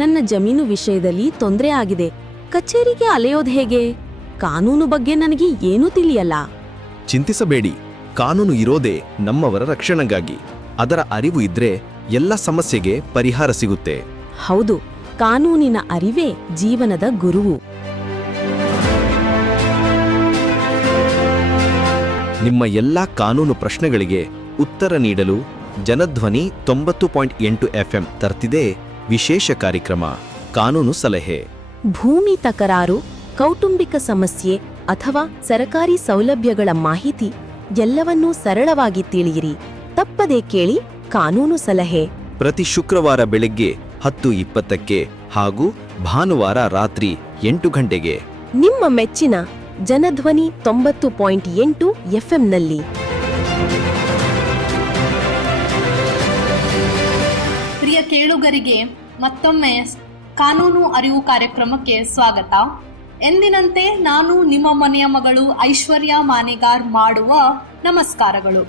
ನನ್ನ ಜಮೀನು ವಿಷಯದಲ್ಲಿ ತೊಂದರೆ ಆಗಿದೆ. ಕಚೇರಿಗೆ ಅಲೆಯೋದು ಹೇಗೆ? ಕಾನೂನು ಬಗ್ಗೆ ನನಗೆ ಏನೂ ತಿಳಿಯಲ್ಲ. ಚಿಂತಿಸಬೇಡಿ. ಕಾನೂನು ಇರೋದೇ ನಮ್ಮವರ ರಕ್ಷಣೆಗಾಗಿ. ಅದರ ಅರಿವು ಇದ್ರೆ ಎಲ್ಲ ಸಮಸ್ಯೆಗೆ ಪರಿಹಾರ ಸಿಗುತ್ತೆ. ಹೌದು ಕಾನೂನಿನ ಅರಿವೇ ಜೀವನದ ಗುರುವು. ನಿಮ್ಮ ಎಲ್ಲ ಕಾನೂನು ಪ್ರಶ್ನೆಗಳಿಗೆ ಉತ್ತರ ನೀಡಲು ಜನಧ್ವನಿ ತೊಂಬತ್ತು ಪಾಯಿಂಟ್ ಎಂಟು ಎಫ್ಎಂ ತರ್ತಿದೆ ವಿಶೇಷ ಕಾರ್ಯಕ್ರಮ ಕಾನೂನು ಸಲಹೆ. ಭೂಮಿ ತಕರಾರು ಕೌಟುಂಬಿಕ ಸಮಸ್ಯೆ ಅಥವಾ ಸರಕಾರಿ ಸೌಲಭ್ಯಗಳ ಮಾಹಿತಿ ಎಲ್ಲವನ್ನೂ ಸರಳವಾಗಿ ತಿಳಿಯಿರಿ. ತಪ್ಪದೇ ಕೇಳಿ ಕಾನೂನು ಸಲಹೆ. ಪ್ರತಿ ಶುಕ್ರವಾರ ಬೆಳಗ್ಗೆ ಹತ್ತು ಇಪ್ಪತ್ತಕ್ಕೆ ಹಾಗೂ ಭಾನುವಾರ ರಾತ್ರಿ ಎಂಟು ಗಂಟೆಗೆ. ನಿಮ್ಮ ಮೆಚ್ಚಿನ ಜನಧ್ವನಿ ತೊಂಬತ್ತು ಪಾಯಿಂಟ್ ಎಂಟು ಎಫ್ಎಂನಲ್ಲಿ. ಕೇಳುಗರಿಗೆ ಮತ್ತೊಮ್ಮೆ ಕಾನೂನು ಅರಿವು ಕಾರ್ಯಕ್ರಮಕ್ಕೆ ಸ್ವಾಗತ. ಎಂದಿನಂತೆ ನಾನು ನಿಮ್ಮ ಮನೆಯ ಮಗಳು ಐಶ್ವರ್ಯ ಮಾನೆಗಾರ್ ಮಾಡುವ ನಮಸ್ಕಾರಗಳು.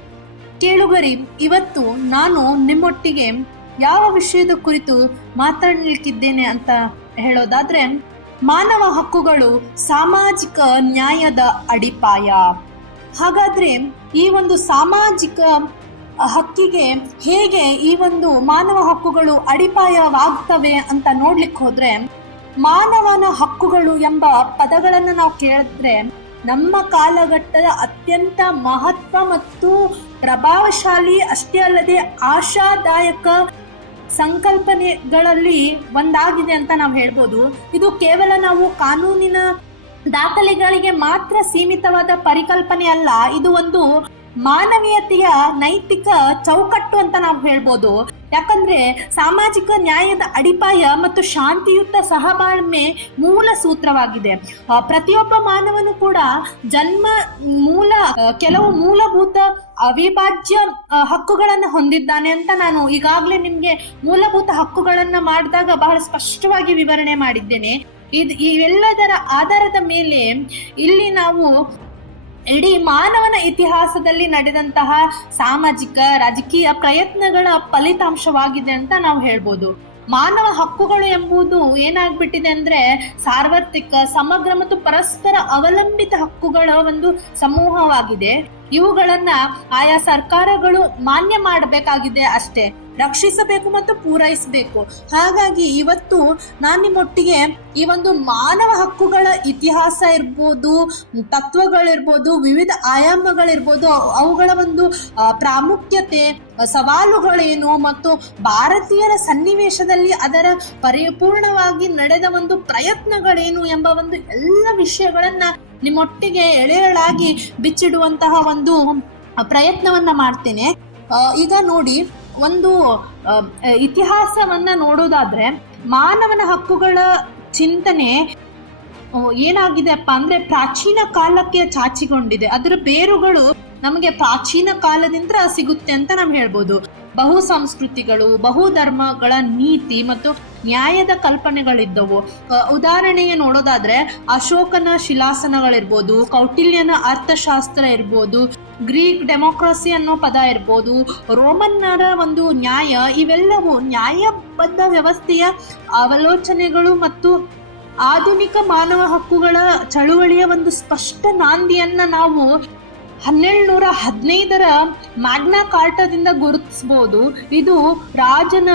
ಕೇಳುಗರಿ, ಇವತ್ತು ನಾನು ನಿಮ್ಮೊಟ್ಟಿಗೆ ಯಾವ ವಿಷಯದ ಕುರಿತು ಮಾತಾಡಲಿಕ್ಕಿದ್ದೇನೆ ಅಂತ ಹೇಳೋದಾದ್ರೆ, ಮಾನವ ಹಕ್ಕುಗಳು ಸಾಮಾಜಿಕ ನ್ಯಾಯದ ಅಡಿಪಾಯ. ಹಾಗಾದ್ರೆ ಈ ಒಂದು ಸಾಮಾಜಿಕ ಹಕ್ಕಿಗೆ ಹೇಗೆ ಈ ಒಂದು ಮಾನವ ಹಕ್ಕುಗಳು ಅಡಿಪಾಯವಾಗ್ತವೆ ಅಂತ ನೋಡ್ಲಿಕ್ಕೆ ಹೋದ್ರೆ, ಮಾನವನ ಹಕ್ಕುಗಳು ಎಂಬ ಪದಗಳನ್ನು ನಾವು ಕೇಳಿದ್ರೆ, ನಮ್ಮ ಕಾಲಘಟ್ಟದ ಅತ್ಯಂತ ಮಹತ್ವ ಮತ್ತು ಪ್ರಭಾವಶಾಲಿ ಅಷ್ಟೇ ಅಲ್ಲದೆ ಆಶಾದಾಯಕ ಸಂಕಲ್ಪನೆಗಳಲ್ಲಿ ಒಂದಾಗಿದೆ ಅಂತ ನಾವು ಹೇಳ್ಬೋದು. ಇದು ಕೇವಲ ನಾವು ಕಾನೂನಿನ ದಾಖಲೆಗಳಿಗೆ ಮಾತ್ರ ಸೀಮಿತವಾದ ಪರಿಕಲ್ಪನೆ ಅಲ್ಲ, ಇದು ಒಂದು ಮಾನವೀಯತೆಯ ನೈತಿಕ ಚೌಕಟ್ಟು ಅಂತ ನಾವು ಹೇಳ್ಬೋದು. ಯಾಕಂದ್ರೆ ಸಾಮಾಜಿಕ ನ್ಯಾಯದ ಅಡಿಪಾಯ ಮತ್ತು ಶಾಂತಿಯುತ ಸಹಬಾಳ್ಮೆ ಮೂಲ ಸೂತ್ರವಾಗಿದೆ. ಪ್ರತಿಯೊಬ್ಬ ಮಾನವನು ಕೂಡ ಜನ್ಮ ಮೂಲ ಕೆಲವು ಮೂಲಭೂತ ಅವಿಭಾಜ್ಯ ಹಕ್ಕುಗಳನ್ನು ಹೊಂದಿದ್ದಾನೆ ಅಂತ ನಾನು ಈಗಾಗಲೇ ನಿಮ್ಗೆ ಮೂಲಭೂತ ಹಕ್ಕುಗಳನ್ನ ಮಾಡಿದಾಗ ಬಹಳ ಸ್ಪಷ್ಟವಾಗಿ ವಿವರಣೆ ಮಾಡಿದ್ದೇನೆ. ಇದು ಇವೆಲ್ಲದರ ಆಧಾರದ ಮೇಲೆ ಇಲ್ಲಿ ನಾವು ಇಡೀ ಮಾನವನ ಇತಿಹಾಸದಲ್ಲಿ ನಡೆದಂತಹ ಸಾಮಾಜಿಕ, ರಾಜಕೀಯ ಪ್ರಯತ್ನಗಳ ಫಲಿತಾಂಶವಾಗಿದೆ ಅಂತ ನಾವು ಹೇಳ್ಬೋದು. ಮಾನವ ಹಕ್ಕುಗಳು ಎಂಬುದು ಏನಾಗ್ಬಿಟ್ಟಿದೆ ಅಂದ್ರೆ ಸಾರ್ವತ್ರಿಕ, ಸಮಗ್ರ ಮತ್ತು ಪರಸ್ಪರ ಅವಲಂಬಿತ ಹಕ್ಕುಗಳ ಒಂದು ಸಮೂಹವಾಗಿದೆ. ಇವುಗಳನ್ನ ಆಯಾ ಸರ್ಕಾರಗಳು ಮಾನ್ಯ ಮಾಡಬೇಕಾಗಿದೆ ಅಷ್ಟೇ. ರಕ್ಷಿಸಬೇಕು ಮತ್ತು ಪೂರೈಸಬೇಕು. ಹಾಗಾಗಿ ಇವತ್ತು ನಾನು ನಿಮ್ಮೊಟ್ಟಿಗೆ ಈ ಒಂದು ಮಾನವ ಹಕ್ಕುಗಳ ಇತಿಹಾಸ ಇರ್ಬೋದು, ತತ್ವಗಳಿರ್ಬೋದು, ವಿವಿಧ ಆಯಾಮಗಳಿರ್ಬೋದು ಅವ್- ಅವುಗಳ ಒಂದು ಪ್ರಾಮುಖ್ಯತೆ, ಸವಾಲುಗಳೇನು ಮತ್ತು ಭಾರತೀಯರ ಸನ್ನಿವೇಶದಲ್ಲಿ ಅದರ ಪರಿಪೂರ್ಣವಾಗಿ ನಡೆದ ಒಂದು ಪ್ರಯತ್ನಗಳೇನು ಎಂಬ ಒಂದು ಎಲ್ಲ ವಿಷಯಗಳನ್ನ ನಿಮ್ಮೊಟ್ಟಿಗೆ ಎಳೆಯಳಾಗಿ ಬಿಚ್ಚಿಡುವಂತಹ ಒಂದು ಪ್ರಯತ್ನವನ್ನ ಮಾಡ್ತೇನೆ. ಈಗ ನೋಡಿ, ಒಂದು ಇತಿಹಾಸವನ್ನ ನೋಡೋದಾದ್ರೆ ಮಾನವನ ಹಕ್ಕುಗಳ ಚಿಂತನೆ ಏನಾಗಿದೆ ಏನಾಗಿದೆಪ್ಪ ಅಂದ್ರೆ ಪ್ರಾಚೀನ ಕಾಲಕ್ಕೆ ಚಾಚಿಕೊಂಡಿದೆ. ಅದರ ಬೇರುಗಳು ನಮಗೆ ಪ್ರಾಚೀನ ಕಾಲದಿಂದ ಸಿಗುತ್ತೆ ಅಂತ ನಾವು ಹೇಳ್ಬೋದು. ಬಹು ಸಂಸ್ಕೃತಿಗಳು, ಬಹು ಧರ್ಮಗಳ ನೀತಿ ಮತ್ತು ನ್ಯಾಯದ ಕಲ್ಪನೆಗಳಿದ್ದವು. ಉದಾಹರಣೆಗೆ ನೋಡೋದಾದ್ರೆ ಅಶೋಕನ ಶಿಲಾಸನಗಳಿರ್ಬೋದು, ಕೌಟಿಲ್ಯನ ಅರ್ಥಶಾಸ್ತ್ರ ಇರ್ಬೋದು, ಗ್ರೀಕ್ ಡೆಮೋಕ್ರಸಿ ಅನ್ನೋ ಪದ ಇರ್ಬೋದು, ರೋಮನ್ನರ ಒಂದು ನ್ಯಾಯ, ಇವೆಲ್ಲವೂ ನ್ಯಾಯಬದ್ಧ ವ್ಯವಸ್ಥೆಯ ಅವಲೋಚನೆಗಳು ಮತ್ತು ಆಧುನಿಕ ಮಾನವ ಹಕ್ಕುಗಳ ಚಳುವಳಿಯ ಒಂದು ಸ್ಪಷ್ಟ ನಾಂದಿಯನ್ನ ನಾವು ಹನ್ನೆರಡುನೂರ ಹದಿನೈದರ ಮ್ಯಾಗ್ನಾ ಕಾರ್ಟಾದಿಂದ ಗುರುತಿಸಬಹುದು. ಇದು ರಾಜನ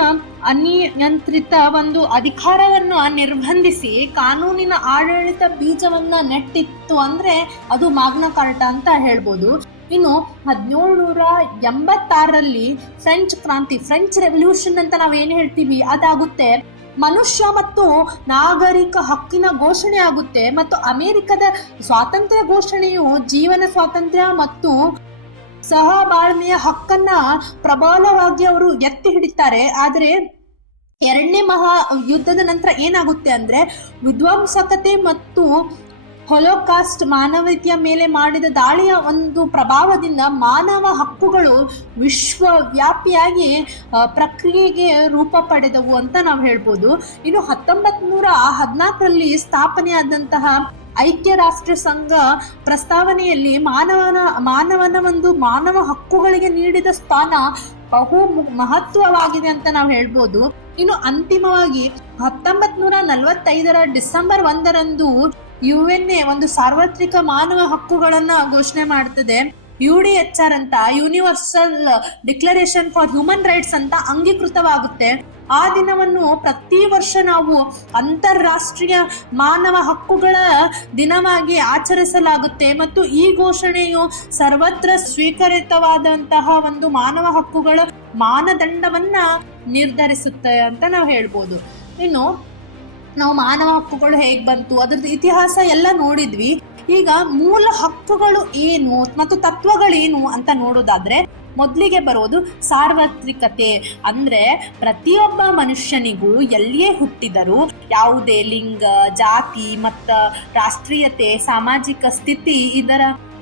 ಅನಿಯಂತ್ರಿತ ಒಂದು ಅಧಿಕಾರವನ್ನು ನಿರ್ಬಂಧಿಸಿ ಕಾನೂನಿನ ಆಡಳಿತ ಬೀಜವನ್ನ ನೆಟ್ಟಿತ್ತು ಅಂದ್ರೆ ಅದು ಮ್ಯಾಗ್ನಾ ಕಾರ್ಟಾ ಅಂತ ಹೇಳ್ಬೋದು. ಇನ್ನು ಹದಿನೇಳುನೂರ ಎಂಬತ್ತಾರರಲ್ಲಿ ಫ್ರೆಂಚ್ ಕ್ರಾಂತಿ, ಫ್ರೆಂಚ್ ರೆವಲ್ಯೂಷನ್ ಅಂತ ನಾವೇನು ಹೇಳ್ತೀವಿ? ಅದಾಗುತ್ತೆ. ಮನುಷ್ಯ ಮತ್ತು ನಾಗರಿಕ ಹಕ್ಕಿನ ಘೋಷಣೆ ಆಗುತ್ತೆ ಮತ್ತು ಅಮೆರಿಕದ ಸ್ವಾತಂತ್ರ್ಯ ಘೋಷಣೆಯು ಜೀವನ ಸ್ವಾತಂತ್ರ್ಯ ಮತ್ತು ಸಹಬಾಳ್ಮೆಯ ಹಕ್ಕನ್ನ ಪ್ರಬಲವಾಗಿ ಅವರು ಎತ್ತಿ ಹಿಡಿತಾರೆ. ಆದರೆ ಎರಡನೇ ಮಹಾ ಯುದ್ಧದ ನಂತರ ಏನಾಗುತ್ತೆ ಅಂದ್ರೆ ವಿಧ್ವಂಸಕತೆ ಮತ್ತು ಹೊಲೋಕಾಸ್ಟ್ ಮಾನವೀಯತೆಯ ಮೇಲೆ ಮಾಡಿದ ದಾಳಿಯ ಒಂದು ಪ್ರಭಾವದಿಂದ ಮಾನವ ಹಕ್ಕುಗಳು ವಿಶ್ವವ್ಯಾಪಿಯಾಗಿ ಪ್ರಕ್ರಿಯೆಗೆ ರೂಪ ಪಡೆದವು ಅಂತ ನಾವು ಹೇಳ್ಬೋದು. ಇನ್ನು ಹತ್ತೊಂಬತ್ ನೂರ ಹದಿನಾಲ್ಕರಲ್ಲಿ ಸ್ಥಾಪನೆಯಾದಂತಹ ಐಕ್ಯ ರಾಷ್ಟ್ರ ಸಂಘ ಪ್ರಸ್ತಾವನೆಯಲ್ಲಿ ಮಾನವನ ಮಾನವನ ಒಂದು ಮಾನವ ಹಕ್ಕುಗಳಿಗೆ ನೀಡಿದ ಸ್ಥಾನ ಬಹು ಮಹತ್ವವಾಗಿದೆ ಅಂತ ನಾವು ಹೇಳ್ಬೋದು. ಇನ್ನು ಅಂತಿಮವಾಗಿ ಹತ್ತೊಂಬತ್ ನೂರ ನಲವತ್ತೈದರ ಡಿಸೆಂಬರ್ ಒಂದರಂದು ಯು ಎನ್ ಎ ಒಂದು ಸಾರ್ವತ್ರಿಕ ಮಾನವ ಹಕ್ಕುಗಳನ್ನ ಘೋಷಣೆ ಮಾಡ್ತದೆ. ಯು ಡಿ ಎಚ್ ಆರ್ ಅಂತ universal declaration for human rights ಅಂತ ಅಂಗೀಕೃತವಾಗುತ್ತೆ. ಆ ದಿನವನ್ನು ಪ್ರತಿ ವರ್ಷ ನಾವು ಅಂತಾರಾಷ್ಟ್ರೀಯ ಮಾನವ ಹಕ್ಕುಗಳ ದಿನವಾಗಿ ಆಚರಿಸಲಾಗುತ್ತೆ ಮತ್ತು ಈ ಘೋಷಣೆಯು ಸರ್ವತ್ರ ಸ್ವೀಕರಿತವಾದಂತಹ ಒಂದು ಮಾನವ ಹಕ್ಕುಗಳ ಮಾನದಂಡವನ್ನ ನಿರ್ಧರಿಸುತ್ತೆ ಅಂತ ನಾವು ಹೇಳ್ಬೋದು. ಇನ್ನು ನಾವು ಮಾನವ ಹಕ್ಕುಗಳು ಹೇಗೆ ಬಂತು, ಅದ್ರದ್ದು ಇತಿಹಾಸ ಎಲ್ಲ ನೋಡಿದ್ವಿ. ಈಗ ಮೂಲ ಹಕ್ಕುಗಳು ಏನು ಮತ್ತು ತತ್ವಗಳೇನು ಅಂತ ನೋಡೋದಾದ್ರೆ, ಮೊದಲಿಗೆ ಬರೋದು ಸಾರ್ವತ್ರಿಕತೆ. ಅಂದ್ರೆ ಪ್ರತಿಯೊಬ್ಬ ಮನುಷ್ಯನಿಗೂ ಎಲ್ಲಿಯೇ ಹುಟ್ಟಿದರೂ ಯಾವುದೇ ಲಿಂಗ, ಜಾತಿ ಮತ್ತ ರಾಷ್ಟ್ರೀಯತೆ, ಸಾಮಾಜಿಕ ಸ್ಥಿತಿ ಇದರ,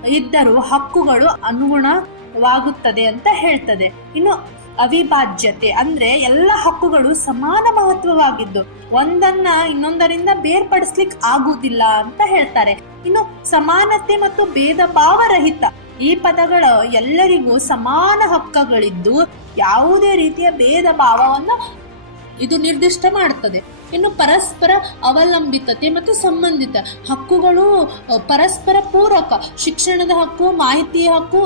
ಇದ್ದರೂ ಹಕ್ಕುಗಳು ಅನುಗುಣವಾಗುತ್ತದೆ ಅಂತ ಹೇಳ್ತದೆ. ಇನ್ನು ಅವಿಭಾಜ್ಯತೆ ಅಂದ್ರೆ ಎಲ್ಲ ಹಕ್ಕುಗಳು ಸಮಾನ ಮಹತ್ವವಾಗಿದ್ದು, ಒಂದನ್ನ ಇನ್ನೊಂದರಿಂದ ಬೇರ್ಪಡಿಸ್ಲಿಕ್ ಆಗುವುದಿಲ್ಲ ಅಂತ ಹೇಳ್ತಾರೆ. ಇನ್ನು ಸಮಾನತೆ ಮತ್ತು ಭೇದ ಭಾವರಹಿತ ಈ ಪದಗಳ ಎಲ್ಲರಿಗೂ ಸಮಾನ ಹಕ್ಕುಗಳಿದ್ದು, ಯಾವುದೇ ರೀತಿಯ ಭೇದ ಭಾವವನ್ನು ಇದು ನಿರ್ದಿಷ್ಟ ಮಾಡುತ್ತದೆ ಇನ್ನು ಪರಸ್ಪರ ಅವಲಂಬಿತತೆ ಮತ್ತು ಸಂಬಂಧಿತ ಹಕ್ಕುಗಳು ಪರಸ್ಪರ ಪೂರಕ ಶಿಕ್ಷಣದ ಹಕ್ಕು, ಮಾಹಿತಿಯ ಹಕ್ಕು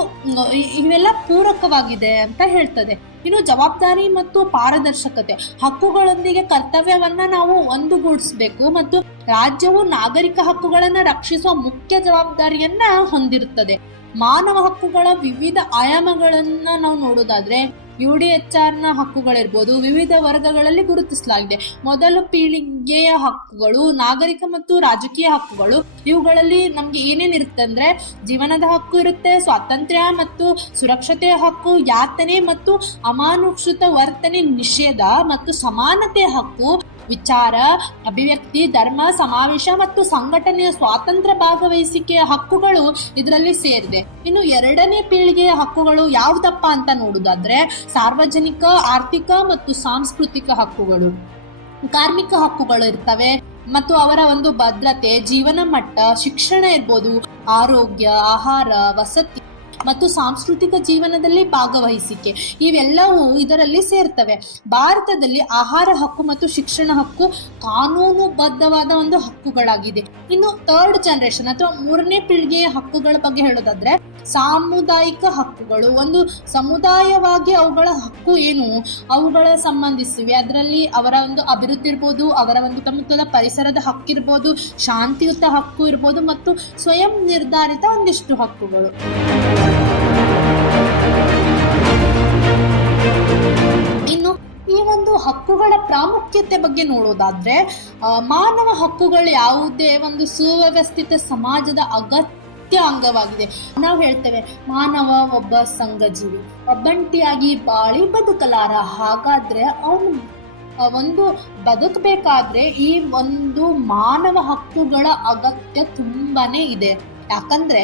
ಇವೆಲ್ಲ ಪೂರಕವಾಗಿದೆ ಅಂತ ಹೇಳ್ತದೆ. ಇನ್ನು ಜವಾಬ್ದಾರಿ ಮತ್ತು ಪಾರದರ್ಶಕತೆ, ಹಕ್ಕುಗಳೊಂದಿಗೆ ಕರ್ತವ್ಯವನ್ನ ನಾವು ಒಂದುಗೂಡಿಸಬೇಕು ಮತ್ತು ರಾಜ್ಯವು ನಾಗರಿಕ ಹಕ್ಕುಗಳನ್ನ ರಕ್ಷಿಸುವ ಮುಖ್ಯ ಜವಾಬ್ದಾರಿಯನ್ನ ಹೊಂದಿರುತ್ತದೆ. ಮಾನವ ಹಕ್ಕುಗಳ ವಿವಿಧ ಆಯಾಮಗಳನ್ನ ನಾವು ನೋಡೋದಾದ್ರೆ ಯು ಡಿ ಎಚ್ ಆರ್ನ ಹಕ್ಕುಗಳಿರ್ಬೋದು ವಿವಿಧ ವರ್ಗಗಳಲ್ಲಿ ಗುರುತಿಸಲಾಗಿದೆ. ಮೊದಲ ಪೀಳಿಗೆಯ ಹಕ್ಕುಗಳು, ನಾಗರಿಕ ಮತ್ತು ರಾಜಕೀಯ ಹಕ್ಕುಗಳು, ಇವುಗಳಲ್ಲಿ ನಮ್ಗೆ ಏನೇನು ಇರುತ್ತೆ ಅಂದ್ರೆ ಜೀವನದ ಹಕ್ಕು ಇರುತ್ತೆ, ಸ್ವಾತಂತ್ರ್ಯ ಮತ್ತು ಸುರಕ್ಷತೆಯ ಹಕ್ಕು, ಯಾತನೆ ಮತ್ತು ಅಮಾನುಷಿತ ವರ್ತನೆ ನಿಷೇಧ ಮತ್ತು ಸಮಾನತೆಯ ಹಕ್ಕು. ವಿಚಾರ, ಅಭಿವ್ಯಕ್ತಿ, ಧರ್ಮ, ಸಮಾವೇಶ ಮತ್ತು ಸಂಘಟನೆಯ ಸ್ವಾತಂತ್ರ್ಯ ಭಾಗವಹಿಸಿಕೆಯ ಹಕ್ಕುಗಳು ಇದರಲ್ಲಿ ಸೇರಿದೆ. ಇನ್ನು ಎರಡನೇ ಪೀಳಿಗೆಯ ಹಕ್ಕುಗಳು ಯಾವುದಪ್ಪ ಅಂತ ನೋಡುದಾದ್ರೆ ಸಾರ್ವಜನಿಕ, ಆರ್ಥಿಕ ಮತ್ತು ಸಾಂಸ್ಕೃತಿಕ ಹಕ್ಕುಗಳು. ಕಾರ್ಮಿಕ ಹಕ್ಕುಗಳು ಇರ್ತವೆ ಮತ್ತು ಅವರ ಒಂದು ಭದ್ರತೆ, ಜೀವನ ಮಟ್ಟ, ಶಿಕ್ಷಣ ಇರ್ಬೋದು, ಆರೋಗ್ಯ, ಆಹಾರ, ವಸತಿ ಮತ್ತು ಸಾಂಸ್ಕೃತಿಕ ಜೀವನದಲ್ಲಿ ಭಾಗವಹಿಸಿಕೆ. ಇವೆಲ್ಲವೂ ಇದರಲ್ಲಿ ಸೇರ್ತವೆ. ಭಾರತದಲ್ಲಿ ಆಹಾರ ಹಕ್ಕು ಮತ್ತು ಶಿಕ್ಷಣ ಹಕ್ಕು ಕಾನೂನುಬದ್ಧವಾದ ಒಂದು ಹಕ್ಕುಗಳಾಗಿದೆ. ಇನ್ನು ಥರ್ಡ್ ಜನರೇಷನ್ ಅಥವಾ ಮೂರನೇ ಪೀಳಿಗೆಯ ಹಕ್ಕುಗಳ ಬಗ್ಗೆ ಹೇಳೋದಾದ್ರೆ ಸಾಮುದಾಯಿಕ ಹಕ್ಕುಗಳು. ಒಂದು ಸಮುದಾಯವಾಗಿ ಅವುಗಳ ಹಕ್ಕು ಏನು? ಅವುಗಳ ಸಂಬಂಧಿಸಿವೆ. ಅದರಲ್ಲಿ ಅವರ ಒಂದು ಅಭಿವೃದ್ಧಿ ಇರ್ಬೋದು, ಅವರ ಒಂದು ಸುತ್ತಮುತ್ತಲ ಪರಿಸರದ ಹಕ್ಕಿರ್ಬೋದು ಶಾಂತಿಯುತ ಹಕ್ಕು ಇರ್ಬೋದು ಮತ್ತು ಸ್ವಯಂ ನಿರ್ಧಾರಿತ ಒಂದಿಷ್ಟು ಹಕ್ಕುಗಳು. ಇನ್ನು ಈ ಒಂದು ಹಕ್ಕುಗಳ ಪ್ರಾಮುಖ್ಯತೆ ಬಗ್ಗೆ ನೋಡೋದಾದ್ರೆ ಮಾನವ ಹಕ್ಕುಗಳು ಯಾವುದೇ ಒಂದು ಸುವ್ಯವಸ್ಥಿತ ಸಮಾಜದ ಅಗತ್ಯ ಅಂಗವಾಗಿದೆ. ನಾವು ಹೇಳ್ತೇವೆ, ಮಾನವ ಒಬ್ಬ ಸಂಘಜೀವಿ, ಒಬ್ಬಂಟಿಯಾಗಿ ಬಾಳಿ ಬದುಕಲಾರ. ಹಾಗಾದ್ರೆ ಅವನು ಒಂದು ಬದುಕಬೇಕಾದ್ರೆ ಈ ಒಂದು ಮಾನವ ಹಕ್ಕುಗಳ ಅಗತ್ಯ ತುಂಬಾನೇ ಇದೆ. ಯಾಕಂದ್ರೆ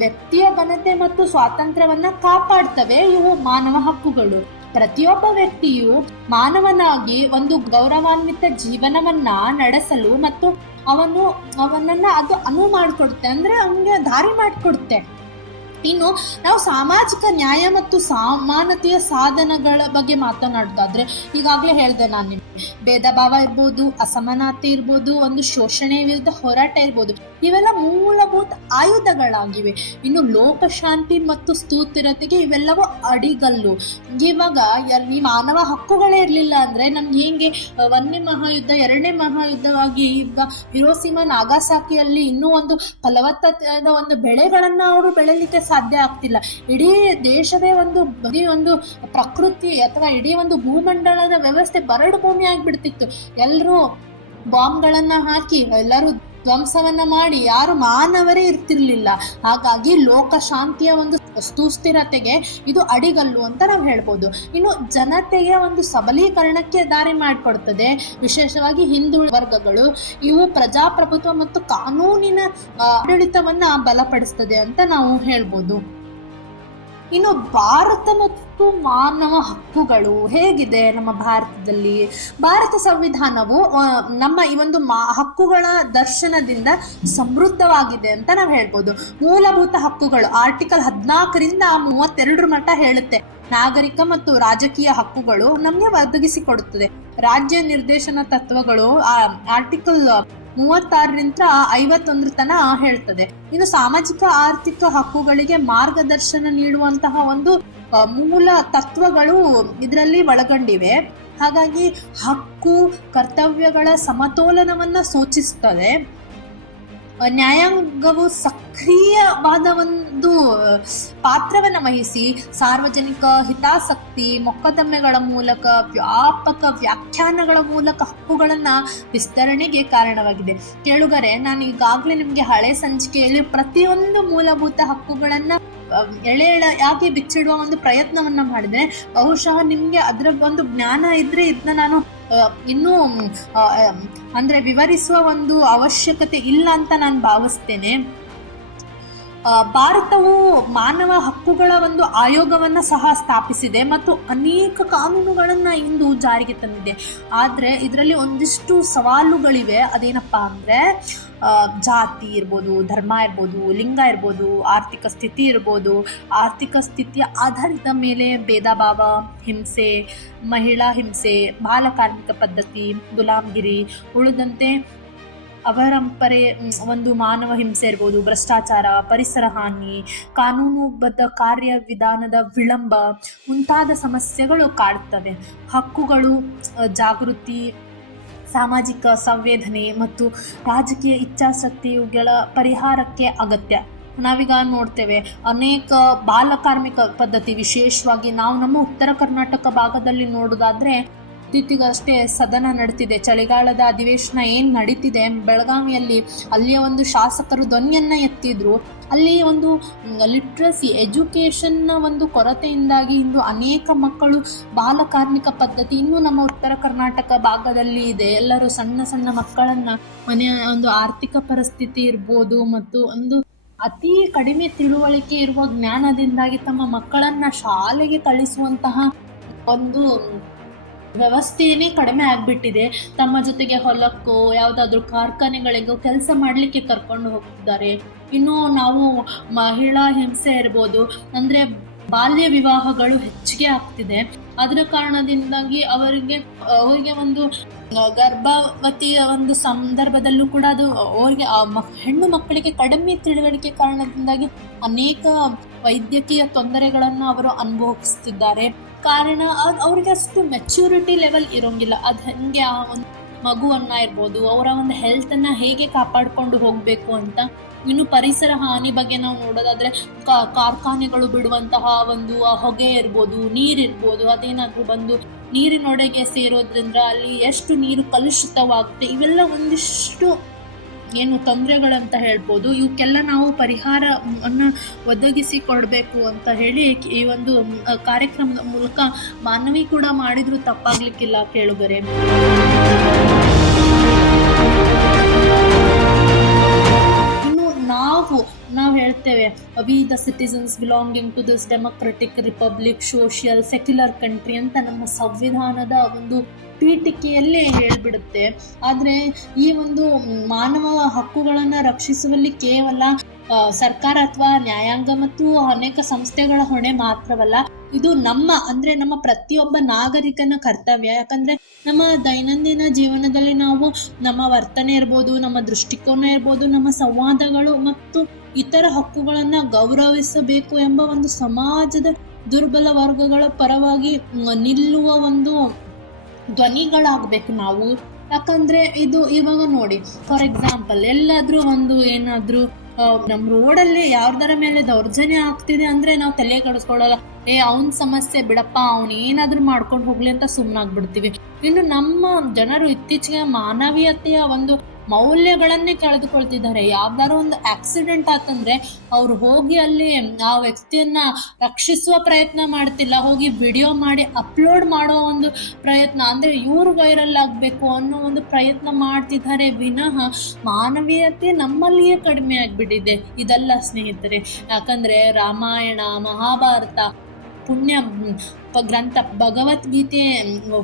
ವ್ಯಕ್ತಿಯ ಘನತೆ ಮತ್ತು ಸ್ವಾತಂತ್ರ್ಯವನ್ನ ಕಾಪಾಡ್ತವೆ ಇವು ಮಾನವ ಹಕ್ಕುಗಳು. ಪ್ರತಿಯೊಬ್ಬ ವ್ಯಕ್ತಿಯು ಮಾನವನಾಗಿ ಒಂದು ಗೌರವಾನ್ವಿತ ಜೀವನವನ್ನ ನಡೆಸಲು ಮತ್ತು ಅವನು, ಅವನನ್ನ ಅದು ಅನುವು ಮಾಡಿಕೊಡುತ್ತೆ. ಅಂದ್ರೆ ಅವನಿಗೆ ದಾರಿ ಮಾಡಿಕೊಡುತ್ತೆ. ಇನ್ನು ನಾವು ಸಾಮಾಜಿಕ ನ್ಯಾಯ ಮತ್ತು ಸಮಾನತೆಯ ಸಾಧನಗಳ ಬಗ್ಗೆ ಮಾತನಾಡೋದಾದ್ರೆ, ಈಗಾಗಲೇ ಹೇಳಿದೆ ನಾನು ನಿಮಗೆ. ಭೇದ ಭಾವ ಇರ್ಬೋದು, ಅಸಮಾನತೆ ಇರ್ಬೋದು, ಒಂದು ಶೋಷಣೆ ವಿರುದ್ಧ ಹೋರಾಟ ಇರ್ಬೋದು. ಇವೆಲ್ಲ ಮೂಲಭೂತ ಆಯುಧಗಳಾಗಿವೆ. ಇನ್ನು ಲೋಕಶಾಂತಿ ಮತ್ತು ಸ್ಥೂತಿರತೆಗೆ ಇವೆಲ್ಲವೂ ಅಡಿಗಲ್ಲು. ಇವಾಗ ಎಲ್ಲಿ ಮಾನವ ಹಕ್ಕುಗಳೇ ಇರಲಿಲ್ಲ ಅಂದ್ರೆ ನಮ್ಗೆ ಹೇಗೆ ಒಂದನೇ ಮಹಾಯುದ್ಧ, ಎರಡನೇ ಮಹಾಯುದ್ಧವಾಗಿ ಈಗ ಹಿರೋಸಿಮಾ ನಾಗಾಸಾಕಿಯಲ್ಲಿ ಇನ್ನೂ ಒಂದು ಫಲವತ್ತತೆಯಾದ ಒಂದು ಬೆಳೆಗಳನ್ನ ಅವರು ಬೆಳೆಯಲಿಕ್ಕೆ ಸಾಧ್ಯ ಆಗ್ತಿಲ್ಲ. ಇಡೀ ದೇಶವೇ ಒಂದು, ಬರೀ ಒಂದು ಪ್ರಕೃತಿ ಅಥವಾ ಇಡೀ ಒಂದು ಭೂಮಂಡಲದ ವ್ಯವಸ್ಥೆ ಬರಡು ಭೂಮಿ ಆಗಿಬಿಡ್ತಿತ್ತು. ಎಲ್ಲರೂ ಬಾಂಬ್ಗಳನ್ನ ಹಾಕಿ, ಎಲ್ಲರೂ ಧ್ವಂಸವನ್ನ ಮಾಡಿ, ಯಾರು ಮಾನವರೇ ಇರ್ತಿರ್ಲಿಲ್ಲ. ಹಾಗಾಗಿ ಲೋಕ ಶಾಂತಿಯ ಒಂದು ಸುಸ್ಥಿರತೆಗೆ ಇದು ಅಡಿಗಲ್ಲು ಅಂತ ನಾವು ಹೇಳ್ಬೋದು. ಇನ್ನು ಜನತೆಗೆ ಒಂದು ಸಬಲೀಕರಣಕ್ಕೆ ದಾರಿ ಮಾಡಿಕೊಡ್ತದೆ. ವಿಶೇಷವಾಗಿ ಹಿಂದೂ ವರ್ಗಗಳು, ಇವು ಪ್ರಜಾಪ್ರಭುತ್ವ ಮತ್ತು ಕಾನೂನಿನ ಆಡಳಿತವನ್ನ ಬಲಪಡಿಸ್ತದೆ ಅಂತ ನಾವು ಹೇಳ್ಬೋದು. ಇನ್ನು ಭಾರತ ಮತ್ತು ಮಾನವ ಹಕ್ಕುಗಳು ಹೇಗಿದೆ ನಮ್ಮ ಭಾರತದಲ್ಲಿ? ಭಾರತ ಸಂವಿಧಾನವು ನಮ್ಮ ಈ ಒಂದು ಮಾ, ಹಕ್ಕುಗಳ ದರ್ಶನದಿಂದ ಸಮೃದ್ಧವಾಗಿದೆ ಅಂತ ನಾವು ಹೇಳ್ಬೋದು. ಮೂಲಭೂತ ಹಕ್ಕುಗಳು, ಆರ್ಟಿಕಲ್ ಹದಿನಾಲ್ಕರಿಂದ ಮೂವತ್ತೆರಡರ ಮಟ್ಟ ಹೇಳುತ್ತೆ. ನಾಗರಿಕ ಮತ್ತು ರಾಜಕೀಯ ಹಕ್ಕುಗಳು ನಮಗೆ ಒದಗಿಸಿಕೊಡುತ್ತದೆ. ರಾಜ್ಯ ನಿರ್ದೇಶನ ತತ್ವಗಳು ಆರ್ಟಿಕಲ್ ಮೂವತ್ತಾರರಿಂದ ಐವತ್ತೊಂದರ ತನ ಹೇಳ್ತದೆ. ಇನ್ನು ಸಾಮಾಜಿಕ ಆರ್ಥಿಕ ಹಕ್ಕುಗಳಿಗೆ ಮಾರ್ಗದರ್ಶನ ನೀಡುವಂತಹ ಒಂದು ಮೂಲ ತತ್ವಗಳು ಇದರಲ್ಲಿ ಒಳಗೊಂಡಿವೆ. ಹಾಗಾಗಿ ಹಕ್ಕು ಕರ್ತವ್ಯಗಳ ಸಮತೋಲನವನ್ನ ಸೂಚಿಸುತ್ತದೆ ಆ, ನ್ಯಾಯಾಂಗವು ಸಕ್ರಿಯವಾದ ಒಂದು ಪಾತ್ರವನ್ನು ವಹಿಸಿ ಸಾರ್ವಜನಿಕ ಹಿತಾಸಕ್ತಿ, ಮೊಕದ್ದಮೆಗಳ ಮೂಲಕ, ವ್ಯಾಪಕ ವ್ಯಾಖ್ಯಾನಗಳ ಮೂಲಕ ಹಕ್ಕುಗಳನ್ನ ವಿಸ್ತರಣೆಗೆ ಕಾರಣವಾಗಿದೆ. ಕೇಳುಗರೆ, ನಾನು ಈಗಾಗಲೇ ನಿಮಗೆ ಹಳೆ ಸಂಚಿಕೆಯಲ್ಲಿ ಪ್ರತಿಯೊಂದು ಮೂಲಭೂತ ಹಕ್ಕುಗಳನ್ನ ಎಳೆ ಎಳೆಯಾಗಿ ಬಿಚ್ಚಿಡುವ ಒಂದು ಪ್ರಯತ್ನವನ್ನ ಮಾಡಿದೆ. ಬಹುಶಃ ನಿಮ್ಗೆ ಅದರ ಒಂದು ಜ್ಞಾನ ಇದ್ರೆ ಇದನ್ನ ನಾನು ಇನ್ನೂ ಅಂದರೆ ವಿವರಿಸುವ ಒಂದು ಅವಶ್ಯಕತೆ ಇಲ್ಲ ಅಂತ ನಾನು ಭಾವಿಸ್ತೇನೆ. ಭಾರತವು ಮಾನವ ಹಕ್ಕುಗಳ ಒಂದು ಆಯೋಗವನ್ನ ಸಹ ಸ್ಥಾಪಿಸಿದೆ ಮತ್ತು ಅನೇಕ ಕಾನೂನುಗಳನ್ನು ಇಂದು ಜಾರಿಗೆ ತಂದಿದೆ. ಆದರೆ ಇದರಲ್ಲಿ ಒಂದಿಷ್ಟು ಸವಾಲುಗಳಿವೆ. ಅದೇನಪ್ಪ ಅಂದ್ರೆ ಜಾತಿ ಇರ್ಬೋದು, ಧರ್ಮ ಇರ್ಬೋದು, ಲಿಂಗ ಇರ್ಬೋದು, ಆರ್ಥಿಕ ಸ್ಥಿತಿ ಇರ್ಬೋದು, ಆರ್ಥಿಕ ಸ್ಥಿತಿಯ ಆಧಾರಿತ ಮೇಲೆ ಭೇದ ಭಾವ, ಹಿಂಸೆ, ಮಹಿಳಾ ಹಿಂಸೆ ಬಾಲಕಾರ್ಮಿಕ ಪದ್ಧತಿ, ಗುಲಾಮಗಿರಿ ಉಳಿದಂತೆ ಅವರಂಪರೆ ಒಂದು ಮಾನವ ಹಿಂಸೆ ಇರ್ಬೋದು, ಭ್ರಷ್ಟಾಚಾರ, ಪರಿಸರ ಹಾನಿ, ಕಾನೂನುಬದ್ಧ ಕಾರ್ಯವಿಧಾನದ ವಿಳಂಬ, ಮುಂತಾದ ಸಮಸ್ಯೆಗಳು ಕಾಡುತ್ತವೆ ಹಕ್ಕುಗಳು ಜಾಗೃತಿ ಸಾಮಾಜಿಕ ಸಂವೇದನೆ ಮತ್ತು ರಾಜಕೀಯ ಇಚ್ಛಾಶಕ್ತಿಗಳ ಪರಿಹಾರಕ್ಕೆ ಅಗತ್ಯ. ನಾವೀಗ ನೋಡ್ತೇವೆ, ಅನೇಕ ಬಾಲ ಕಾರ್ಮಿಕ ಪದ್ಧತಿ ವಿಶೇಷವಾಗಿ ನಾವು ನಮ್ಮ ಉತ್ತರ ಕರ್ನಾಟಕ ಭಾಗದಲ್ಲಿ ನೋಡೋದಾದ್ರೆ ಇತ್ತೀಚೆಗಷ್ಟೇ ಸದನ ನಡೀತಿದೆ. ಚಳಿಗಾಲದ ಅಧಿವೇಶನ ಏನು ನಡೀತಿದೆ? ಬೆಳಗಾವಿಯಲ್ಲಿ ಅಲ್ಲಿಯ ಒಂದು ಶಾಸಕರು ಧ್ವನಿಯನ್ನು ಎತ್ತಿದ್ರು. ಅಲ್ಲಿ ಒಂದು ಲಿಟ್ರಸಿ ಎಜುಕೇಷನ್ನ ಒಂದು ಕೊರತೆಯಿಂದಾಗಿ ಇಂದು ಅನೇಕ ಮಕ್ಕಳು ಬಾಲಕಾರ್ಮಿಕ ಪದ್ಧತಿ ಇನ್ನೂ ನಮ್ಮ ಉತ್ತರ ಕರ್ನಾಟಕ ಭಾಗದಲ್ಲಿ ಇದೆ. ಎಲ್ಲರೂ ಸಣ್ಣ ಸಣ್ಣ ಮಕ್ಕಳನ್ನ ಮನೆಯ ಒಂದು ಆರ್ಥಿಕ ಪರಿಸ್ಥಿತಿ ಇರ್ಬೋದು ಮತ್ತು ಒಂದು ಅತಿ ಕಡಿಮೆ ತಿಳುವಳಿಕೆ ಇರುವ ಜ್ಞಾನದಿಂದಾಗಿ ತಮ್ಮ ಮಕ್ಕಳನ್ನ ಶಾಲೆಗೆ ಕಳಿಸುವಂತಹ ಒಂದು ವ್ಯವಸ್ಥೆಯೇ ಕಡಿಮೆ ಆಗಿಬಿಟ್ಟಿದೆ. ತಮ್ಮ ಜೊತೆಗೆ ಹೊಲಕ್ಕೋ, ಯಾವುದಾದ್ರೂ ಕಾರ್ಖಾನೆಗಳಿಗೋ ಕೆಲಸ ಮಾಡಲಿಕ್ಕೆ ಕರ್ಕೊಂಡು ಹೋಗ್ತಿದ್ದಾರೆ. ಇನ್ನು ನಾವು ಮಹಿಳಾ ಹಿಂಸೆ ಇರ್ಬೋದು. ಅಂದರೆ ಬಾಲ್ಯ ವಿವಾಹಗಳು ಹೆಚ್ಚಿಗೆ ಆಗ್ತಿದೆ. ಅದರ ಕಾರಣದಿಂದಾಗಿ ಅವರಿಗೆ ಅವರಿಗೆ ಒಂದು ಗರ್ಭವತಿಯ ಒಂದು ಸಂದರ್ಭದಲ್ಲೂ ಕೂಡ ಅದು ಅವರಿಗೆ ಹೆಣ್ಣು ಮಕ್ಕಳಿಗೆ ಕಡಿಮೆ ತಿಳುವಳಿಕೆ ಕಾರಣದಿಂದಾಗಿ ಅನೇಕ ವೈದ್ಯಕೀಯ ತೊಂದರೆಗಳನ್ನು ಅವರು ಅನುಭವಿಸ್ತಿದ್ದಾರೆ. ಕಾರಣ ಅದು ಅವ್ರಿಗೆ ಅಷ್ಟು ಮೆಚ್ಯೂರಿಟಿ ಲೆವೆಲ್ ಇರೋಂಗಿಲ್ಲ. ಅದು ಹೆಂಗೆ ಆ ಒಂದು ಮಗುವನ್ನ ಇರ್ಬೋದು, ಅವರ ಒಂದು ಹೆಲ್ತನ್ನು ಹೇಗೆ ಕಾಪಾಡಿಕೊಂಡು ಹೋಗಬೇಕು ಅಂತ ಇನ್ನು ಪರಿಸರ ಹಾನಿ ಬಗ್ಗೆ ನಾವು ನೋಡೋದಾದ್ರೆ ಕಾರ್ಖಾನೆಗಳು ಬಿಡುವಂತಹ ಒಂದು, ಆ ಹೊಗೆ ಇರ್ಬೋದು ನೀರಿರ್ಬೋದು ಅದೇನಾದರೂ ಬಂದು ನೀರಿನೊಡೆಗೆ ಸೇರೋದ್ರಿಂದ ಅಲ್ಲಿ ಎಷ್ಟು ನೀರು ಕಲುಷಿತವಾಗುತ್ತೆ, ಇವೆಲ್ಲ ಒಂದಿಷ್ಟು ಏನು ತೊಂದರೆಗಳಂತ ಹೇಳ್ಬೋದು. ಇವಕ್ಕೆಲ್ಲ ನಾವು ಪರಿಹಾರ ಅನ್ನು ಒದಗಿಸಿ ಕೊಡಬೇಕು ಅಂತ ಹೇಳಿ ಈ ಒಂದು ಕಾರ್ಯಕ್ರಮದ ಮೂಲಕ ಮಾನವಿ ಕೂಡ ಮಾಡಿದರೂ ತಪ್ಪಾಗ್ಲಿಕ್ಕಿಲ್ಲ ಕೇಳುಗರೆ. ಹೇಳ್ತೇವೆ. We the citizens belonging to this democratic republic social secular country ಅಂತ ನಮ್ಮ ಸಂವಿಧಾನದ ಒಂದು ಪೀಠಿಕೆಯಲ್ಲೇ ಹೇಳ್ಬಿಡುತ್ತೆ. ಆದರೆ ಈ ಒಂದು ಮಾನವ ಹಕ್ಕುಗಳನ್ನು ರಕ್ಷಿಸುವಲ್ಲಿ ಕೇವಲ ಸರ್ಕಾರ ಅಥವಾ ನ್ಯಾಯಾಂಗ ಮತ್ತು ಅನೇಕ ಸಂಸ್ಥೆಗಳ ಹೊಣೆ ಮಾತ್ರವಲ್ಲ, ಇದು ನಮ್ಮ, ಅಂದ್ರೆ ನಮ್ಮ ಪ್ರತಿಯೊಬ್ಬ ನಾಗರಿಕನ ಕರ್ತವ್ಯ. ಯಾಕಂದ್ರೆ ನಮ್ಮ ದೈನಂದಿನ ಜೀವನದಲ್ಲಿ ನಾವು ನಮ್ಮ ವರ್ತನೆ ಇರ್ಬೋದು, ನಮ್ಮ ದೃಷ್ಟಿಕೋನ ಇರ್ಬೋದು, ನಮ್ಮ ಸಂವಾದಗಳು ಮತ್ತು ಇತರ ಹಕ್ಕುಗಳನ್ನ ಗೌರವಿಸಬೇಕು ಎಂಬ ಒಂದು ಸಮಾಜದ ದುರ್ಬಲ ವರ್ಗಗಳ ಪರವಾಗಿ ನಿಲ್ಲುವ ಒಂದು ಧ್ವನಿಗಳಾಗಬೇಕು ನಾವು. ಯಾಕಂದ್ರೆ ಇದು ಇವಾಗ ನೋಡಿ ಫಾರ್ ಎಕ್ಸಾಂಪಲ್ ಎಲ್ಲಾದ್ರೂ ಒಂದು ಏನಾದ್ರೂ ನಮ್ಮ ನಮ್ ರೋಡಲ್ಲಿ ಯಾರ್ದರ ಮೇಲೆ ದೌರ್ಜನ್ಯ ಆಗ್ತಿದೆ ಅಂದ್ರೆ ನಾವು ತಲೆ ಕೆಡಿಸ್ಕೊಳ್ಳಲ್ಲ. ಏ, ಅವನ್ ಸಮಸ್ಯೆ ಬಿಡಪ್ಪ, ಅವ್ನು ಏನಾದ್ರೂ ಮಾಡ್ಕೊಂಡು ಹೋಗ್ಲಿ ಅಂತ ಸುಮ್ಮನಾಗ್ಬಿಡ್ತೀವಿ ಇನ್ನು ನಮ್ಮ ಜನರು ಇತ್ತೀಚೆಗೆ ಮಾನವೀಯತೆಯ ಒಂದು ಮೌಲ್ಯಗಳನ್ನೇ ಕಳೆದುಕೊಳ್ತಿದ್ದಾರೆ. ಯಾವ್ದಾದ್ರು ಒಂದು ಆಕ್ಸಿಡೆಂಟ್ ಆತಂದ್ರೆ ಅವ್ರು ಹೋಗಿ ಅಲ್ಲಿ ಆ ವ್ಯಕ್ತಿಯನ್ನ ರಕ್ಷಿಸುವ ಪ್ರಯತ್ನ ಮಾಡ್ತಿಲ್ಲ. ಹೋಗಿ ವಿಡಿಯೋ ಮಾಡಿ ಅಪ್ಲೋಡ್ ಮಾಡೋ ಒಂದು ಪ್ರಯತ್ನ, ಅಂದ್ರೆ ಇವ್ರು ವೈರಲ್ ಆಗಬೇಕು ಅನ್ನೋ ಒಂದು ಪ್ರಯತ್ನ ಮಾಡ್ತಿದ್ದಾರೆ ವಿನಃ ಮಾನವೀಯತೆ ನಮ್ಮಲ್ಲಿಯೇ ಕಡಿಮೆ ಆಗಿಬಿಟ್ಟಿದೆ. ಇದೆಲ್ಲ ಸ್ನೇಹಿತರೆ, ಯಾಕಂದ್ರೆ ರಾಮಾಯಣ, ಮಹಾಭಾರತ, ಪುಣ್ಯ ಗ್ರಂಥ, ಭಗವದ್ಗೀತೆ,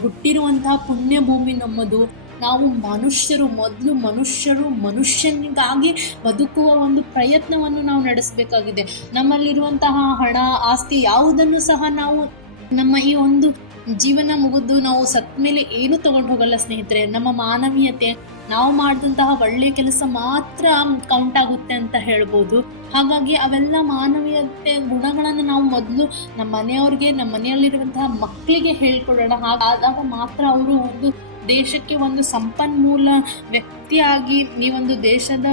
ಹುಟ್ಟಿರುವಂತಹ ಪುಣ್ಯ ಭೂಮಿ ನಮ್ಮದು. ನಾವು ಮನುಷ್ಯರು, ಮೊದಲು ಮನುಷ್ಯರು ಮನುಷ್ಯನಿಗಾಗಿ ಬದುಕುವ ಒಂದು ಪ್ರಯತ್ನವನ್ನು ನಾವು ನಡೆಸಬೇಕಾಗಿದೆ. ನಮ್ಮಲ್ಲಿರುವಂತಹ ಹಣ, ಆಸ್ತಿ ಯಾವುದನ್ನು ಸಹ ನಾವು ನಮ್ಮ ಈ ಒಂದು ಜೀವನ ಮುಗಿದು ನಾವು ಸತ್ ಮೇಲೆ ಏನು ತಗೊಂಡು ಹೋಗಲ್ಲ ಸ್ನೇಹಿತರೆ, ನಮ್ಮ ಮಾನವೀಯತೆ, ನಾವು ಮಾಡಿದಂತಹ ಒಳ್ಳೆಯ ಕೆಲಸ ಮಾತ್ರ ಕೌಂಟ್ ಆಗುತ್ತೆ ಅಂತ ಹೇಳ್ಬೋದು. ಹಾಗಾಗಿ ಅವೆಲ್ಲ ಮಾನವೀಯತೆ ಗುಣಗಳನ್ನು ನಾವು ಮೊದಲು ನಮ್ಮ ಮನೆಯವ್ರಿಗೆ, ನಮ್ಮ ಮನೆಯಲ್ಲಿರುವಂತಹ ಮಕ್ಕಳಿಗೆ ಹೇಳ್ಕೊಡೋಣ. ಹಾಗಾದಾಗ ಮಾತ್ರ ಅವರು ಒಂದು ದೇಶಕ್ಕೆ ಒಂದು ಸಂಪನ್ಮೂಲ ವ್ಯಕ್ತಿಯಾಗಿ ನೀವೊಂದು ದೇಶದ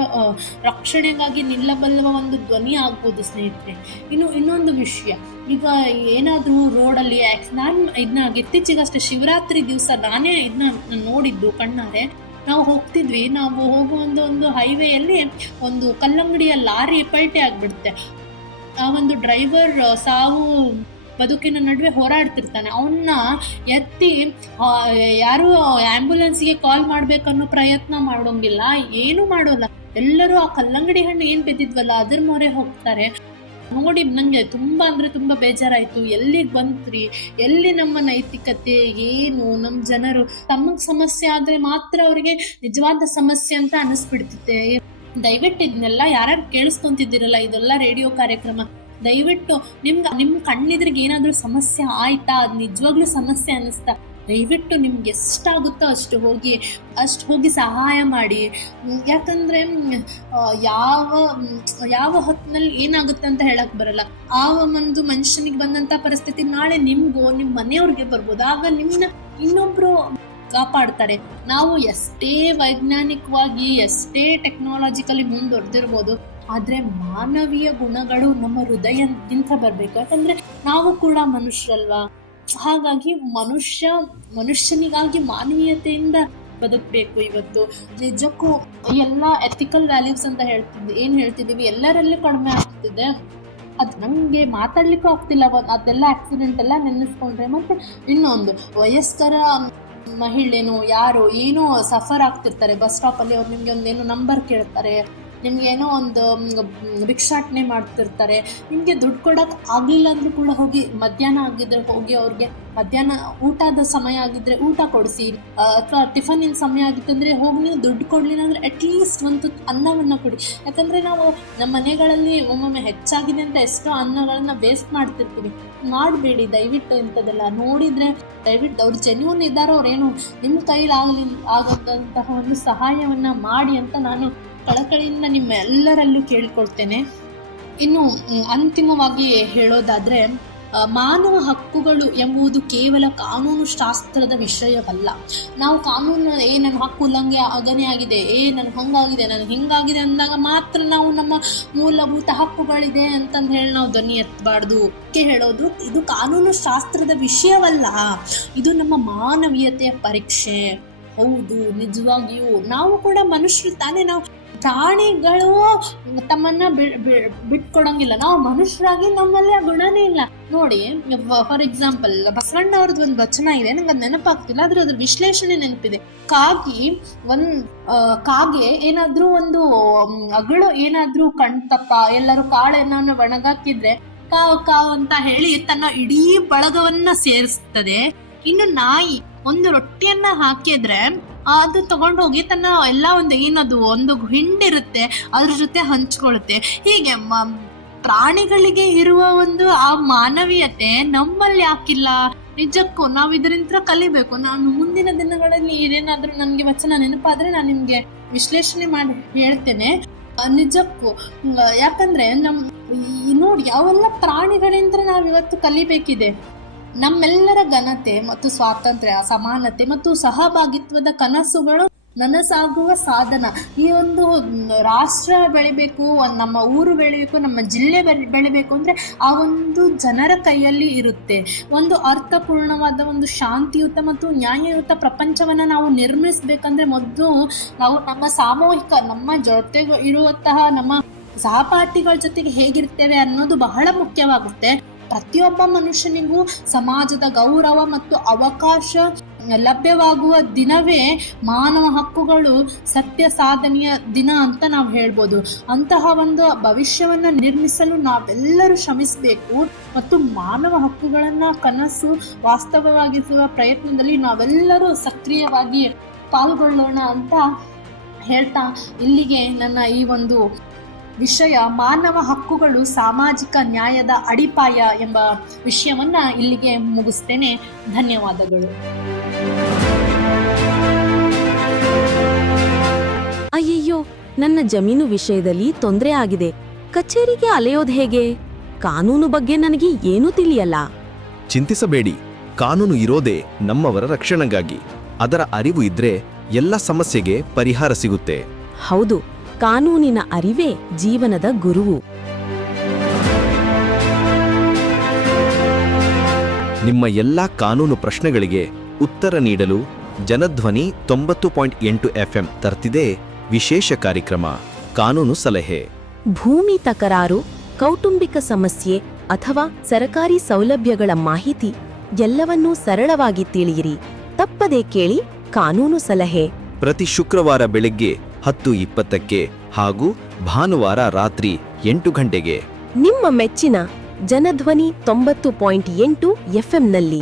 ರಕ್ಷಣೆಗಾಗಿ ನಿಲ್ಲಬಲ್ಲವ ಒಂದು ಧ್ವನಿ ಆಗ್ಬೋದು, ಸ್ನೇಹಿತರೆ. ಇನ್ನು ಇನ್ನೊಂದು ವಿಷಯ. ಈಗ ಏನಾದರೂ ರೋಡಲ್ಲಿ ಆಕ್ಸ್, ನಾನು ಇದನ್ನ ಇತ್ತೀಚೆಗಷ್ಟೇ ಶಿವರಾತ್ರಿ ದಿವಸ ನಾನೇ ಇದನ್ನ ನೋಡಿದ್ದು, ಕಣ್ಣಾರೆ. ನಾವು ಹೋಗ್ತಿದ್ವಿ. ನಾವು ಹೋಗುವ ಒಂದು ಒಂದು ಹೈವೇಯಲ್ಲಿ ಒಂದು ಕಲ್ಲಂಗಡಿಯ ಲಾರಿ ಪಲ್ಟೆ ಆಗ್ಬಿಡುತ್ತೆ. ಆ ಒಂದು ಡ್ರೈವರ್ ಸಾವು ಬದುಕಿನ ನಡುವೆ ಹೋರಾಡ್ತಿರ್ತಾನೆ. ಅವನ್ನ ಎತ್ತಿ ಯಾರು ಆಂಬ್ಯುಲೆನ್ಸ್ಗೆ ಕಾಲ್ ಮಾಡ್ಬೇಕನ್ನೋ ಪ್ರಯತ್ನ ಮಾಡೋಂಗಿಲ್ಲ. ಏನು ಮಾಡೋಲ್ಲ. ಎಲ್ಲರೂ ಆ ಕಲ್ಲಂಗಡಿ ಹಣ್ಣು ಏನ್ ಬಿದ್ದಿದ್ವಲ್ಲ, ಅದ್ರ ಮೊರೆ ಹೋಗ್ತಾರೆ. ನೋಡಿ, ನಂಗೆ ತುಂಬಾ ಅಂದ್ರೆ ತುಂಬಾ ಬೇಜಾರಾಯ್ತು. ಎಲ್ಲಿಗೆ ಬಂತ್ರಿ ಎಲ್ಲಿ ನಮ್ಮ ನೈತಿಕತೆ? ಏನು? ನಮ್ಮ ಜನರು ತಮಗ್ ಸಮಸ್ಯೆ ಆದ್ರೆ ಮಾತ್ರ ಅವ್ರಿಗೆ ನಿಜವಾದ ಸಮಸ್ಯೆ ಅಂತ ಅನಿಸ್ಬಿಡ್ತಿತ್ತೆ. ದಯವಿಟ್ಟು ಇದನ್ನೆಲ್ಲ ಯಾರ್ಯಾರು ಕೇಳಿಸ್ಕೊಂತಿದ್ದೀರಲ್ಲ, ಇದೆಲ್ಲ ರೇಡಿಯೋ ಕಾರ್ಯಕ್ರಮ. ದಯವಿಟ್ಟು ನಿಮ್ಗೆ ನಿಮ್ಮ ಕಣ್ಣಿದ್ರಿಗೆ ಏನಾದರೂ ಸಮಸ್ಯೆ ಆಯಿತಾ? ಅದು ನಿಜವಾಗ್ಲೂ ಸಮಸ್ಯೆ ಅನ್ನಿಸ್ತಾ ದಯವಿಟ್ಟು ನಿಮ್ಗೆ ಎಷ್ಟಾಗುತ್ತೋ ಅಷ್ಟು ಹೋಗಿ ಅಷ್ಟು ಹೋಗಿ ಸಹಾಯ ಮಾಡಿ. ಯಾಕಂದರೆ ಯಾವ ಯಾವ ಹೊತ್ತಿನಲ್ಲಿ ಏನಾಗುತ್ತೆ ಅಂತ ಹೇಳಕ್ಕೆ ಬರಲ್ಲ. ಆ ಒಂದು ಮನುಷ್ಯನಿಗೆ ಬಂದಂಥ ಪರಿಸ್ಥಿತಿ ನಾಳೆ ನಿಮಗೂ ನಿಮ್ಮ ಮನೆಯವ್ರಿಗೆ ಬರ್ಬೋದು. ಆಗ ನಿಮ್ಮನ್ನ ಇನ್ನೊಬ್ಬರು ಕಾಪಾಡ್ತಾರೆ. ನಾವು ಎಷ್ಟೇ ವೈಜ್ಞಾನಿಕವಾಗಿ, ಎಷ್ಟೇ ಟೆಕ್ನಾಲಜಿಕಲಿ ಮುಂದುವರೆದಿರ್ಬೋದು ಆದ್ರೆ ಮಾನವೀಯ ಗುಣಗಳು ನಮ್ಮ ಹೃದಯದಿಂದ ಬರಬೇಕು. ಯಾಕಂದರೆ ನಾವು ಕೂಡ ಮನುಷ್ಯರಲ್ವಾ? ಹಾಗಾಗಿ ಮನುಷ್ಯ, ಮನುಷ್ಯನಿಗಾಗಿ ಮಾನವೀಯತೆಯಿಂದ ಬದುಕಬೇಕು ಇವತ್ತು. ನಿಜಕ್ಕೂ ಎಲ್ಲ ಎಥಿಕಲ್ ವ್ಯಾಲ್ಯೂಸ್ ಅಂತ ಹೇಳ್ತಿದ್ವಿ ಏನು ಹೇಳ್ತಿದ್ದೀವಿ? ಎಲ್ಲರಲ್ಲೂ ಕಡಿಮೆ ಆಗ್ತಿದೆ. ಅದು ನಮಗೆ ಮಾತಾಡ್ಲಿಕ್ಕೂ ಆಗ್ತಿಲ್ಲ. ಅದೆಲ್ಲ ಆಕ್ಸಿಡೆಂಟ್ ಎಲ್ಲ ನೆನೆಸ್ಕೊಂಡ್ರೆ ಮತ್ತೆ ಇನ್ನೊಂದು, ವಯಸ್ಕರ ಮಹಿಳೆನೋ, ಯಾರೋ, ಏನೋ ಸಫರ್ ಆಗ್ತಿರ್ತಾರೆ. ಬಸ್ ಸ್ಟಾಪಲ್ಲಿ ಅವ್ರು ನಿಮಗೆ ಒಂದೇನೋ ನಂಬರ್ ಕೇಳ್ತಾರೆ. ನಿಮ್ಗೆ ಏನೋ ಒಂದು ಭಿಕ್ಷಾಟನೆ ಮಾಡ್ತಿರ್ತಾರೆ. ನಿಮಗೆ ದುಡ್ಡು ಕೊಡೋಕೆ ಆಗಲಿಲ್ಲ ಅಂದರೂ ಕೂಡ ಹೋಗಿ ಮಧ್ಯಾಹ್ನ ಆಗಿದ್ರೆ ಹೋಗಿ ಅವ್ರಿಗೆ ಮಧ್ಯಾಹ್ನ ಊಟದ ಸಮಯ ಆಗಿದ್ರೆ ಊಟ ಕೊಡಿಸಿ ಅಥವಾ ಟಿಫನಿನ ಸಮಯ ಆಗಿತ್ತಂದರೆ ಹೋಗಿ ನೀವು ದುಡ್ಡು ಕೊಡಲಿಲ್ಲ ಅಂದರೆ ಅಟ್ಲೀಸ್ಟ್ ಒಂದು ಅನ್ನವನ್ನು ಕೊಡಿ. ಯಾಕಂದ್ರೆ ನಾವು ನಮ್ಮ ಮನೆಗಳಲ್ಲಿ ಒಮ್ಮೊಮ್ಮೆ ಹೆಚ್ಚಾಗಿದೆ ಅಂತ ಎಷ್ಟೋ ಅನ್ನಗಳನ್ನ ವೇಸ್ಟ್ ಮಾಡ್ತಿರ್ತೀವಿ. ಮಾಡಬೇಡಿ, ದಯವಿಟ್ಟು ಇಂಥದ್ದೆಲ್ಲ ನೋಡಿದ್ರೆ, ದಯವಿಟ್ಟು ಅವ್ರು ಜೆನ್ಯೂನ್ ಇದ್ದಾರೋ ಅವ್ರೇನು, ನಿಮ್ಮ ಕೈಲಾಗಲಿ ಆಗೋದಂತಹ ಒಂದು ಸಹಾಯವನ್ನ ಮಾಡಿ ಅಂತ ನಾನು ಕಳಕಳಿಯಿಂದ ನಿಮ್ಮೆಲ್ಲರಲ್ಲೂ ಕೇಳ್ಕೊಳ್ತೇನೆ. ಇನ್ನು ಅಂತಿಮವಾಗಿ ಹೇಳೋದಾದರೆ ಮಾನವ ಹಕ್ಕುಗಳು ಎಂಬುದು ಕೇವಲ ಕಾನೂನು ಶಾಸ್ತ್ರದ ವಿಷಯವಲ್ಲ. ನಾವು ಕಾನೂನು, ಏ, ನನ್ನ ಹಕ್ಕು ಉಲ್ಲಂಘನೆ ಆಗನೆ ಆಗಿದೆ, ಏ, ನನ್ನ ಹಂಗಾಗಿದೆ ನನಗೆ ಹಿಂಗಾಗಿದೆ ಅಂದಾಗ ಮಾತ್ರ ನಾವು ನಮ್ಮ ಮೂಲಭೂತ ಹಕ್ಕುಗಳಿದೆ ಅಂತಂದು ಹೇಳಿ ನಾವು ಧ್ವನಿ ಎತ್ತಬಾರ್ದು ಅದಕ್ಕೆ ಹೇಳೋದು, ಇದು ಕಾನೂನು ಶಾಸ್ತ್ರದ ವಿಷಯವಲ್ಲ. ಇದು ನಮ್ಮ ಮಾನವೀಯತೆಯ ಪರೀಕ್ಷೆ. ಹೌದು, ನಿಜವಾಗಿಯೂ. ನಾವು ಕೂಡ ಮನುಷ್ಯರು ತಾನೇ ನಾವು ಪ್ರಾಣಿಗಳು ತಮ್ಮನ್ನ ಬಿಟ್ಕೊಡಂಗಿಲ್ಲ. ನಾವು ಮನುಷ್ಯರಾಗಿ ನಮ್ಮಲ್ಲಿ ಆ ಗುಣನೇ ಇಲ್ಲ. ನೋಡಿ ಫಾರ್ ಎಕ್ಸಾಂಪಲ್ ಬಸವಣ್ಣ ಅವ್ರದ್ದು ಒಂದು ವಚನ ಇದೆ. ನಂಗೆ ಅದು ನೆನಪಾಗ್ತಿಲ್ಲ, ಆದ್ರೆ ಅದ್ರ ವಿಶ್ಲೇಷಣೆ ನೆನಪಿದೆ. ಕಾಗಿ ಒಂದ್ ಕಾಗೆ ಏನಾದ್ರೂ ಒಂದು ಅಗಳು ಏನಾದ್ರೂ ಕಣ್ತಪ್ಪ, ಎಲ್ಲರೂ ಕಾಳನ್ನ ಒಣಗಾಕಿದ್ರೆ ಕಾವ್ ಕಾವ್ ಅಂತ ಹೇಳಿ ತನ್ನ ಇಡೀ ಬಳಗವನ್ನ ಸೇರಿಸ್ತದೆ. ಇನ್ನು ನಾಯಿ ಒಂದು ರೊಟ್ಟಿಯನ್ನ ಹಾಕಿದ್ರೆ ಅದು ತಗೊಂಡೋಗಿ ತನ್ನ ಎಲ್ಲ ಒಂದು ಏನದು, ಒಂದು ಹಿಂಡಿರುತ್ತೆ, ಅದ್ರ ಜೊತೆ ಹಂಚ್ಕೊಳುತ್ತೆ ಹೀಗೆ ಪ್ರಾಣಿಗಳಿಗೆ ಇರುವ ಒಂದು ಆ ಮಾನವೀಯತೆ ನಮ್ಮಲ್ಲಿ ಯಾಕಿಲ್ಲ? ನಿಜಕ್ಕೂ ನಾವು ಇದರಿಂದ ಕಲಿಬೇಕು. ನಾನು ಮುಂದಿನ ದಿನಗಳಲ್ಲಿ ಏನೇನಾದ್ರೂ ನನಗೆ ವಚನ ನೆನಪಾದ್ರೆ ನಾನು ನಿಮ್ಗೆ ವಿಶ್ಲೇಷಣೆ ಮಾಡಿ ಹೇಳ್ತೇನೆ. ನಿಜಕ್ಕೂ ಯಾಕಂದ್ರೆ ನಮ್ ನೋಡಿ ಯಾವೆಲ್ಲ ಪ್ರಾಣಿಗಳಿಂದ ನಾವು ಇವತ್ತು ಕಲಿಬೇಕಿದೆ? ನಮ್ಮೆಲ್ಲರ ಘನತೆ ಮತ್ತು ಸ್ವಾತಂತ್ರ್ಯ, ಸಮಾನತೆ ಮತ್ತು ಸಹಭಾಗಿತ್ವದ ಕನಸುಗಳು ನನಸಾಗುವ ಸಾಧನ. ಈ ಒಂದು ರಾಷ್ಟ್ರ ಬೆಳಿಬೇಕು ನಮ್ಮ ಊರು ಬೆಳಿಬೇಕು, ನಮ್ಮ ಜಿಲ್ಲೆ ಬೆಳಿ ಬೆಳಿಬೇಕು ಅಂದರೆ ಆ ಒಂದು ಜನರ ಕೈಯಲ್ಲಿ ಇರುತ್ತೆ. ಒಂದು ಅರ್ಥಪೂರ್ಣವಾದ, ಒಂದು ಶಾಂತಿಯುತ ಮತ್ತು ನ್ಯಾಯಯುತ ಪ್ರಪಂಚವನ್ನು ನಾವು ನಿರ್ಮಿಸ್ಬೇಕಂದ್ರೆ ಮೊದಲು ನಾವು ನಮ್ಮ ಸಾಮೂಹಿಕ, ನಮ್ಮ ಜೊತೆಗೆ, ಇರುವಂತಹ ನಮ್ಮ ಸಹಪಾಠಿಗಳ ಜೊತೆಗೆ ಹೇಗಿರ್ತೇವೆ ಅನ್ನೋದು ಬಹಳ ಮುಖ್ಯವಾಗುತ್ತೆ. ಪ್ರತಿಯೊಬ್ಬ ಮನುಷ್ಯನಿಗೂ ಸಮಾಜದ ಗೌರವ ಮತ್ತು ಅವಕಾಶ ಲಭ್ಯವಾಗುವ ದಿನವೇ ಮಾನವ ಹಕ್ಕುಗಳು ಸತ್ಯ ಸಾಧನೆಯ ದಿನ ಅಂತ ನಾವು ಹೇಳ್ಬೋದು. ಅಂತಹ ಒಂದು ಭವಿಷ್ಯವನ್ನು ನಿರ್ಮಿಸಲು ನಾವೆಲ್ಲರೂ ಶ್ರಮಿಸಬೇಕು ಮತ್ತು ಮಾನವ ಹಕ್ಕುಗಳನ್ನು ಕನಸು ವಾಸ್ತವವಾಗಿಸುವ ಪ್ರಯತ್ನದಲ್ಲಿ ನಾವೆಲ್ಲರೂ ಸಕ್ರಿಯವಾಗಿ ಪಾಲ್ಗೊಳ್ಳೋಣ ಅಂತ ಹೇಳ್ತಾ ಇಲ್ಲಿಗೆ ನನ್ನ ಈ ಒಂದು ವಿಷಯ ಮಾನವ ಹಕ್ಕುಗಳು ಸಾಮಾಜಿಕ ನ್ಯಾಯದ ಅಡಿಪಾಯ ಎಂಬ ವಿಷಯವನ್ನು ಇಲ್ಲಿಗೆ ಮುಗಿಸ್ತೇನೆ. ಧನ್ಯವಾದಗಳು. ಅಯ್ಯಯ್ಯೋ ನನ್ನ ಜಮೀನು ವಿಷಯದಲ್ಲಿ ತೊಂದರೆ ಆಗಿದೆ. ಕಚೇರಿಗೆ ಅಲೆಯೋದು ಹೇಗೆ? ಕಾನೂನು ಬಗ್ಗೆ ನನಗೆ ಏನೂ ತಿಳಿಯಲ್ಲ. ಚಿಂತಿಸಬೇಡಿ. ಕಾನೂನು ಇರೋದೇ ನಮ್ಮವರ ರಕ್ಷಣೆಗಾಗಿ. ಅದರ ಅರಿವು ಇದ್ರೆ ಎಲ್ಲ ಸಮಸ್ಯೆಗೆ ಪರಿಹಾರ ಸಿಗುತ್ತೆ. ಹೌದು. ಕಾನೂನಿನ ಅರಿವೇ ಜೀವನದ ಗುರುವು. ನಿಮ್ಮ ಎಲ್ಲ ಕಾನೂನು ಪ್ರಶ್ನೆಗಳಿಗೆ ಉತ್ತರ ನೀಡಲು ಜನಧ್ವನಿ ತೊಂಬತ್ತು ಪಾಯಿಂಟ್ ಎಂಟು ಎಫ್ಎಂ ತರ್ತಿದೆ ವಿಶೇಷ ಕಾರ್ಯಕ್ರಮ ಕಾನೂನು ಸಲಹೆ. ಭೂಮಿ ತಕರಾರು ಕೌಟುಂಬಿಕ ಸಮಸ್ಯೆ ಅಥವಾ ಸರಕಾರಿ ಸೌಲಭ್ಯಗಳ ಮಾಹಿತಿ ಎಲ್ಲವನ್ನೂ ಸರಳವಾಗಿ ತಿಳಿಯಿರಿ. ತಪ್ಪದೇ ಕೇಳಿ ಕಾನೂನು ಸಲಹೆ. ಪ್ರತಿ ಶುಕ್ರವಾರ ಬೆಳಗ್ಗೆ ಹತ್ತು ಇಪ್ಪತ್ತಕ್ಕೆ ಹಾಗೂ ಭಾನುವಾರ ರಾತ್ರಿ ಎಂಟು ಗಂಟೆಗೆ. ನಿಮ್ಮ ಮೆಚ್ಚಿನ ಜನಧ್ವನಿ ತೊಂಬತ್ತು ಪಾಯಿಂಟ್ ಎಂಟು ಎಫ್ಎಂನಲ್ಲಿ